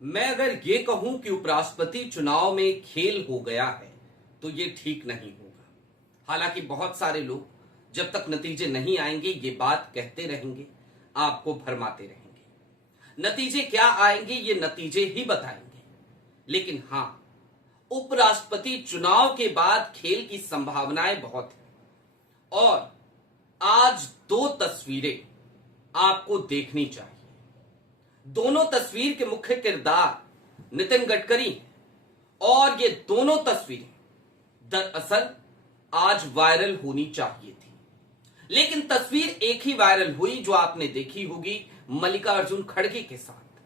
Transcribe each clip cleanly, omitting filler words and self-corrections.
मैं अगर ये कहूं कि उपराष्ट्रपति चुनाव में खेल हो गया है तो ये ठीक नहीं होगा। हालांकि बहुत सारे लोग जब तक नतीजे नहीं आएंगे ये बात कहते रहेंगे, आपको भरमाते रहेंगे। नतीजे क्या आएंगे ये नतीजे ही बताएंगे। लेकिन हां, उपराष्ट्रपति चुनाव के बाद खेल की संभावनाएं बहुत हैं और आज दो तस्वीरें आपको देखनी चाहिए। दोनों तस्वीर के मुख्य किरदार नितिन गडकरी हैं और ये दोनों तस्वीरें दरअसल आज वायरल होनी चाहिए थी। लेकिन तस्वीर एक ही वायरल हुई जो आपने देखी होगी मल्लिकार्जुन खड़गे के साथ।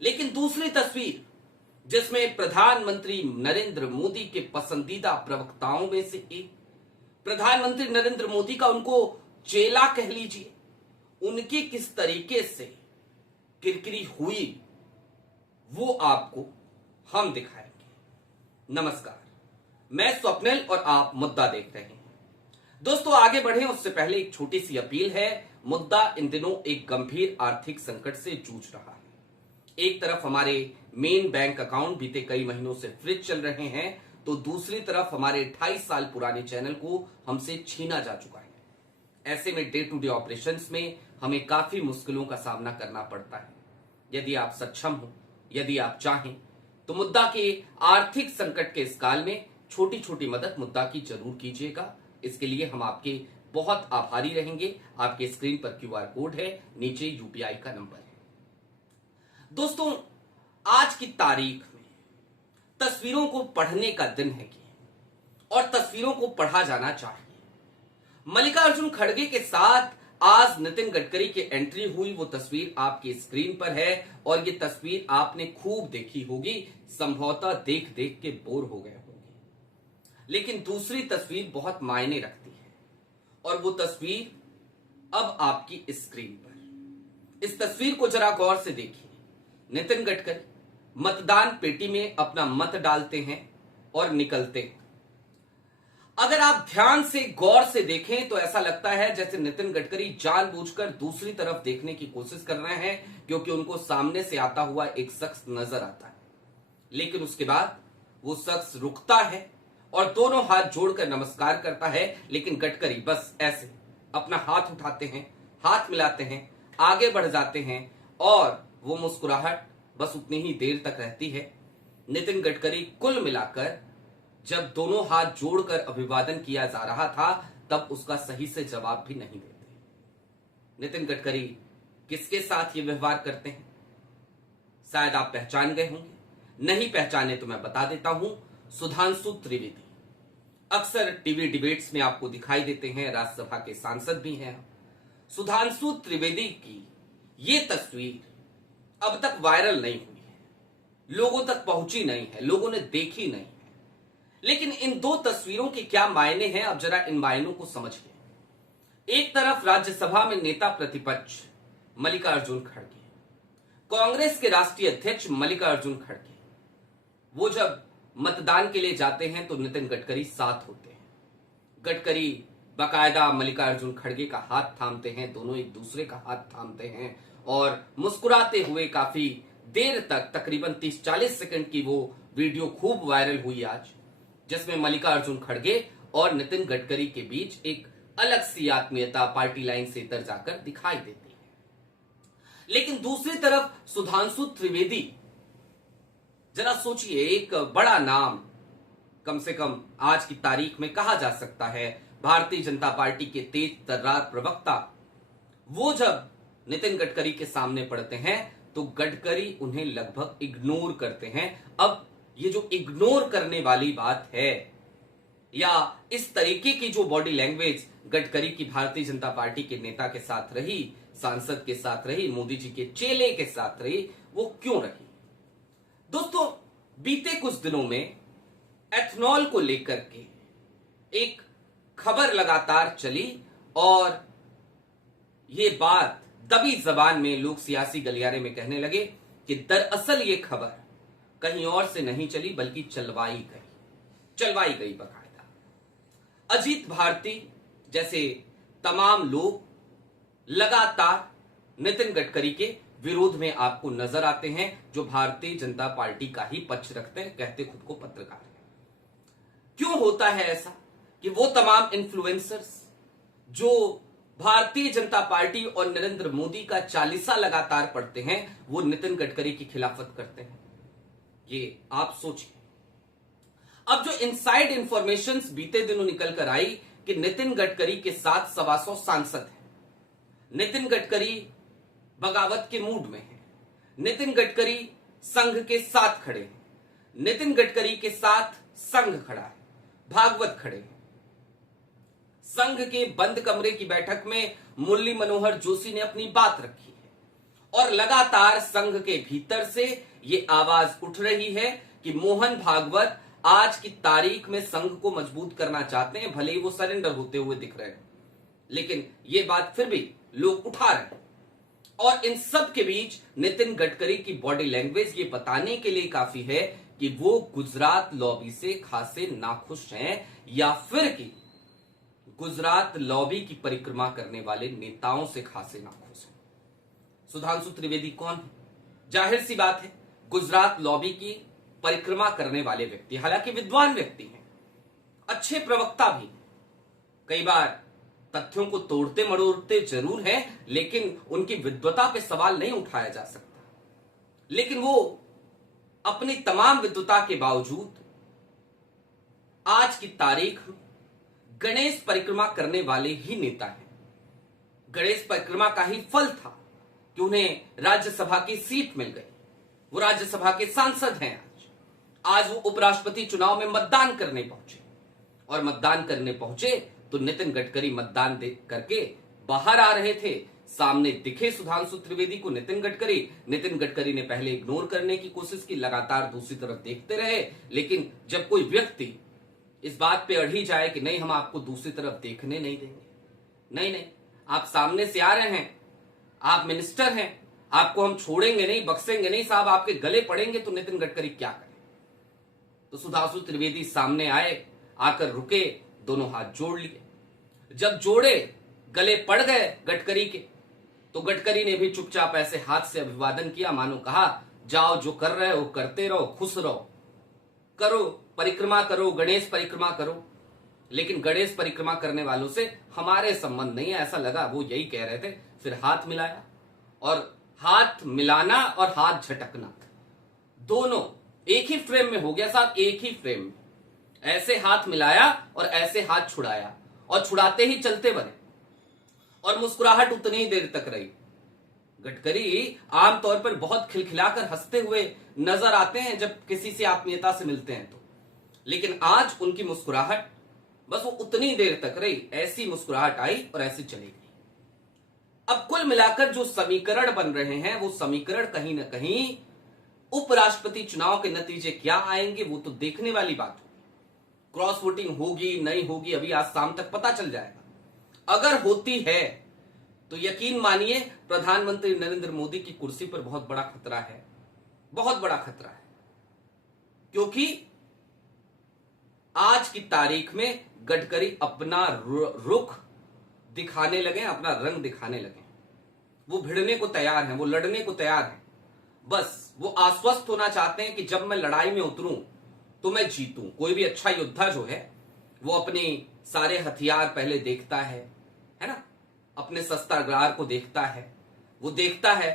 लेकिन दूसरी तस्वीर जिसमें प्रधानमंत्री नरेंद्र मोदी के पसंदीदा प्रवक्ताओं में से एक, प्रधानमंत्री नरेंद्र मोदी का उनको चेला कह लीजिए, उनकी किस तरीके से किरकिरी हुई वो आपको हम दिखाएंगे। नमस्कार, मैं स्वप्निल और आप मुद्दा देख रहे हैं। दोस्तों, आगे बढ़े उससे पहले एक छोटी सी अपील है। मुद्दा इन दिनों एक गंभीर आर्थिक संकट से जूझ रहा है। एक तरफ हमारे मेन बैंक अकाउंट बीते कई महीनों से फ्रीज चल रहे हैं, तो दूसरी तरफ हमारे 28 साल पुराने चैनल को हमसे छीना जा चुका है। ऐसे में डे टू डे ऑपरेशंस में हमें काफी मुश्किलों का सामना करना पड़ता है। यदि आप सक्षम हो, यदि आप चाहें तो मुद्दा के आर्थिक संकट के इस काल में छोटी छोटी मदद मुद्दा की जरूर कीजिएगा। इसके लिए हम आपके बहुत आभारी रहेंगे। आपके स्क्रीन पर क्यूआर कोड है, नीचे यूपीआई का नंबर है। दोस्तों, आज की तारीख में तस्वीरों को पढ़ने का दिन है और तस्वीरों को पढ़ा जाना चाहिए। मल्लिकार्जुन खड़गे के साथ आज नितिन गडकरी की एंट्री हुई, वो तस्वीर आपकी स्क्रीन पर है और ये तस्वीर आपने खूब देखी होगी, संभवतः देख देख के बोर हो गए होंगे। लेकिन दूसरी तस्वीर बहुत मायने रखती है और वो तस्वीर अब आपकी स्क्रीन पर। इस तस्वीर को जरा गौर से देखिए। नितिन गडकरी मतदान पेटी में अपना मत डालते हैं और निकलते हैं। अगर आप ध्यान से गौर से देखें तो ऐसा लगता है जैसे नितिन गडकरी जानबूझकर दूसरी तरफ देखने की कोशिश कर रहे हैं, क्योंकि उनको सामने से आता हुआ एक शख्स नजर आता है। लेकिन उसके बाद वो शख्स रुकता है और दोनों हाथ जोड़कर नमस्कार करता है। लेकिन गडकरी बस ऐसे अपना हाथ उठाते हैं, हाथ मिलाते हैं, आगे बढ़ जाते हैं और वो मुस्कुराहट बस उतनी ही देर तक रहती है। नितिन गडकरी कुल मिलाकर जब दोनों हाथ जोड़कर अभिवादन किया जा रहा था तब उसका सही से जवाब भी नहीं देते। नितिन गडकरी किसके साथ ये व्यवहार करते हैं शायद आप पहचान गए होंगे। नहीं पहचाने तो मैं बता देता हूं, सुधांशु त्रिवेदी अक्सर टीवी डिबेट्स में आपको दिखाई देते हैं, राज्यसभा के सांसद भी हैं। सुधांशु त्रिवेदी की ये तस्वीर अब तक वायरल नहीं हुई है, लोगों तक पहुंची नहीं है, लोगों ने देखी नहीं है। लेकिन इन दो तस्वीरों के क्या मायने हैं, अब जरा इन मायनों को समझिए। एक तरफ राज्यसभा में नेता प्रतिपक्ष मल्लिकार्जुन खड़गे, कांग्रेस के राष्ट्रीय अध्यक्ष मल्लिकार्जुन खड़गे, वो जब मतदान के लिए जाते हैं तो नितिन गडकरी साथ होते हैं। गडकरी बाकायदा मल्लिकार्जुन खड़गे का हाथ थामते हैं, दोनों एक दूसरे का हाथ थामते हैं और मुस्कुराते हुए काफी देर तक, तकरीबन 30-40 सेकंड की वो वीडियो खूब वायरल हुई आज, जिसमें मल्लिकार्जुन खड़गे और नितिन गडकरी के बीच एक अलग सी आत्मीयता पार्टी लाइन से इतर जाकर दिखाई देती है। लेकिन दूसरी तरफ सुधांशु त्रिवेदी, जरा सोचिए, एक बड़ा नाम, कम से कम आज की तारीख में कहा जा सकता है भारतीय जनता पार्टी के तेज तर्रार प्रवक्ता, वो जब नितिन गडकरी के सामने पड़ते हैं तो गडकरी उन्हें लगभग इग्नोर करते हैं। अब ये जो इग्नोर करने वाली बात है या इस तरीके की जो बॉडी लैंग्वेज गडकरी की भारतीय जनता पार्टी के नेता के साथ रही, सांसद के साथ रही, मोदी जी के चेले के साथ रही, वो क्यों रही? दोस्तों, बीते कुछ दिनों में एथनॉल को लेकर के एक खबर लगातार चली और ये बात दबी जबान में लोग सियासी गलियारे में कहने लगे कि दरअसल ये खबर कहीं और से नहीं चली बल्कि चलवाई गई बकायदा। अजीत भारती जैसे तमाम लोग लगातार नितिन गडकरी के विरोध में आपको नजर आते हैं, जो भारतीय जनता पार्टी का ही पक्ष रखते हैं, कहते खुद को पत्रकार हैं। क्यों होता है ऐसा कि वो तमाम इन्फ्लुएंसर्स जो भारतीय जनता पार्टी और नरेंद्र मोदी का चालीसा लगातार पढ़ते हैं, वो नितिन गडकरी की खिलाफत करते हैं? ये आप सोचिए। अब जो इनसाइड इंफॉर्मेशन बीते दिनों निकल कर आई कि नितिन गडकरी के साथ 125 सांसद हैं, नितिन गडकरी बगावत के मूड में है, नितिन गडकरी संघ के साथ खड़े हैं, नितिन गडकरी के साथ संघ खड़ा है, भागवत खड़े हैं। संघ के बंद कमरे की बैठक में मुरली मनोहर जोशी ने अपनी बात रखी है और लगातार संघ के भीतर से ये आवाज उठ रही है कि मोहन भागवत आज की तारीख में संघ को मजबूत करना चाहते हैं, भले ही वो सरेंडर होते हुए दिख रहे हैं, लेकिन ये बात फिर भी लोग उठा रहे हैं। और इन सब के बीच नितिन गडकरी की बॉडी लैंग्वेज ये बताने के लिए काफी है कि वो गुजरात लॉबी से खासे नाखुश हैं, या फिर कि गुजरात लॉबी की परिक्रमा करने वाले नेताओं से खासे नाखुश हैं। सुधांशु त्रिवेदी कौन है? जाहिर सी बात है, गुजरात लॉबी की परिक्रमा करने वाले व्यक्ति, हालांकि विद्वान व्यक्ति हैं, अच्छे प्रवक्ता भी, कई बार तथ्यों को तोड़ते मरोड़ते जरूर हैं, लेकिन उनकी विद्वता पे सवाल नहीं उठाया जा सकता। लेकिन वो अपनी तमाम विद्वता के बावजूद आज की तारीख में गणेश परिक्रमा करने वाले ही नेता हैं। गणेश परिक्रमा का ही फल था कि उन्हें राज्यसभा की सीट मिल गई, वो राज्यसभा के सांसद हैं। आज वो उपराष्ट्रपति चुनाव में मतदान करने पहुंचे, और मतदान करने पहुंचे तो नितिन गडकरी मतदान करके बाहर आ रहे थे। सामने दिखे सुधांशु त्रिवेदी को नितिन गडकरी ने पहले इग्नोर करने की कोशिश की, लगातार दूसरी तरफ देखते रहे। लेकिन जब कोई व्यक्ति इस बात पे अड़ी जाए कि नहीं, हम आपको दूसरी तरफ देखने नहीं देंगे, नहीं, आप सामने से आ रहे हैं, आप मिनिस्टर हैं, आपको हम छोड़ेंगे नहीं, बख्शेंगे नहीं, साहब आपके गले पड़ेंगे, तो नितिन गडकरी क्या करें? तो सुधांशु त्रिवेदी सामने आए, आकर रुके, दोनों हाथ जोड़ लिए। जब जोड़े, गले पड़ गए गडकरी के, तो गडकरी ने भी चुपचाप ऐसे हाथ से अभिवादन किया, मानो कहा जाओ, जो कर रहे हो करते रहो, खुश रहो, करो परिक्रमा करो, गणेश परिक्रमा करो। लेकिन गणेश परिक्रमा करने वालों से हमारे संबंध नहीं है, ऐसा लगा वो यही कह रहे थे। फिर हाथ मिलाया, और हाथ मिलाना और हाथ झटकना दोनों एक ही फ्रेम में हो गया साहब, एक ही फ्रेम में। ऐसे हाथ मिलाया और ऐसे हाथ छुड़ाया, और छुड़ाते ही चलते बने, और मुस्कुराहट उतनी ही देर तक रही। गडकरी आमतौर पर बहुत खिलखिलाकर हंसते हुए नजर आते हैं जब किसी से आत्मीयता से मिलते हैं तो, लेकिन आज उनकी मुस्कुराहट बस वो उतनी देर तक रही, ऐसी मुस्कुराहट आई और ऐसी चली गई। अब कुल मिलाकर जो समीकरण बन रहे हैं, वो समीकरण कहीं ना कहीं उपराष्ट्रपति चुनाव के नतीजे क्या आएंगे वो तो देखने वाली बात होगी। क्रॉस वोटिंग होगी नहीं होगी, अभी आज शाम तक पता चल जाएगा। अगर होती है तो यकीन मानिए प्रधानमंत्री नरेंद्र मोदी की कुर्सी पर बहुत बड़ा खतरा है, बहुत बड़ा खतरा है। क्योंकि आज की तारीख में गडकरी अपना रुख दिखाने लगे, अपना रंग दिखाने लगे। वो भिड़ने को तैयार हैं, वो लड़ने को तैयार हैं। बस वो आश्वस्त होना चाहते हैं कि जब मैं लड़ाई में उतरूं तो मैं जीतूं। कोई भी अच्छा योद्धा जो है वो अपने सारे हथियार पहले देखता है ना, अपने शस्त्रागार को देखता है, वो देखता है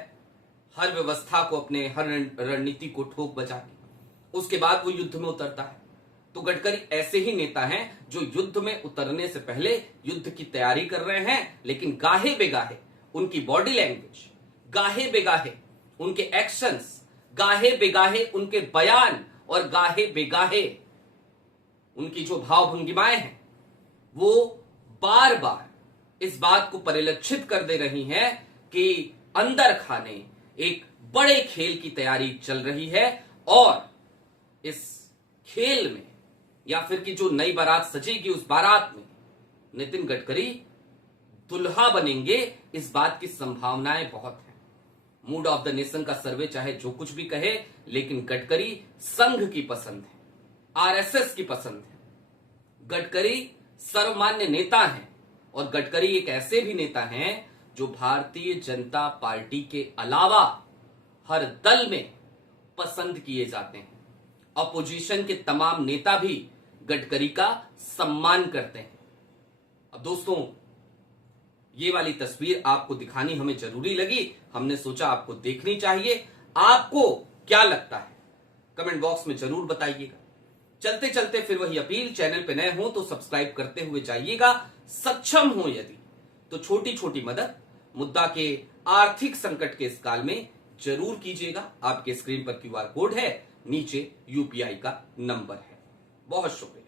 हर व्यवस्था को, अपने हर रणनीति को ठोक बजा के, उसके बाद वो युद्ध में उतरता है। तो गडकरी ऐसे ही नेता हैं जो युद्ध में उतरने से पहले युद्ध की तैयारी कर रहे हैं, लेकिन गाहे बेगाहे उनकी बॉडी लैंग्वेज, गाहे बेगाहे उनके एक्शंस, गाहे बेगाहे उनके बयान, और गाहे बेगाहे उनकी जो भाव भंगिमाएं हैं, वो बार बार इस बात को परिलक्षित कर दे रही हैं कि अंदर खाने एक बड़े खेल की तैयारी चल रही है। और इस खेल में, या फिर कि जो नई बारात सजेगी उस बारात में नितिन गडकरी दुल्हा बनेंगे, इस बात की संभावनाएं बहुत हैं। मूड ऑफ द नेशन का सर्वे चाहे जो कुछ भी कहे, लेकिन गडकरी संघ की पसंद है, आरएसएस की पसंद है। गडकरी सर्वमान्य नेता हैं, और गडकरी एक ऐसे भी नेता हैं जो भारतीय जनता पार्टी के अलावा हर दल में पसंद किए जाते हैं। अपोजिशन के तमाम नेता भी गडकरी का सम्मान करते हैं। अब दोस्तों, ये वाली तस्वीर आपको दिखानी हमें जरूरी लगी, हमने सोचा आपको देखनी चाहिए। आपको क्या लगता है कमेंट बॉक्स में जरूर बताइएगा। चलते चलते फिर वही अपील, चैनल पे नए हो तो सब्सक्राइब करते हुए जाइएगा। सक्षम हो यदि तो छोटी छोटी मदद मुद्दा के आर्थिक संकट के इस काल में जरूर कीजिएगा। आपके स्क्रीन पर क्यूआर कोड है, नीचे यूपीआई का नंबर है। बहुत शुक्रिया।